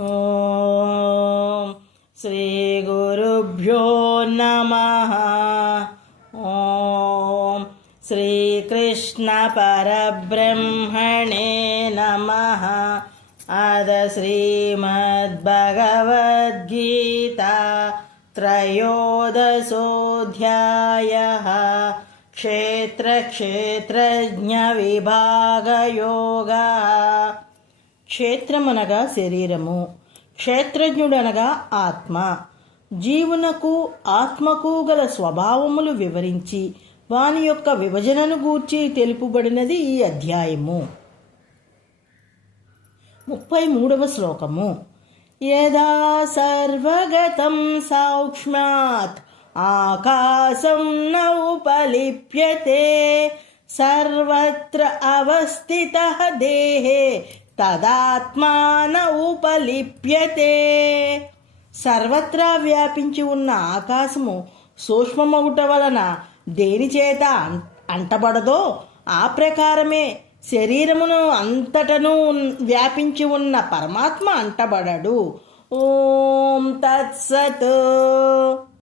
ఓం శ్రీ గురుభ్యో నమః. ఓం శ్రీకృష్ణ పరబ్రహ్మణే నమః. అద శ్రీమద్భగవద్గీతా త్రయోదశోऽధ్యాయః. క్షేత్రజ్ఞ విభాగయోగः. క్షేత్రమనగా శరీరము, క్షేత్రజ్ఞుడనగా ఆత్మ. జీవునకు ఆత్మకు గల స్వభావములు వివరించి వాని యొక్క విభజనను గూర్చి తెలుపబడినది ఈ అధ్యాయము. 33వ శ్లోకము. యదా సర్వగతం సౌక్ష్మ్యాత్ ఆకాశం న ఉపలిప్యతే సర్వత్ర అవస్థితః దేహే తదాత్మాన ఉపలిప్యతే. సర్వత్రా వ్యాపించి ఉన్న ఆకాశము సూక్ష్మమగుట వలన దేనిచేత అంటబడదో ఆ ప్రకారమే శరీరమును అంతటను వ్యాపించి ఉన్న పరమాత్మ అంటబడడు. ఓం తత్సత్.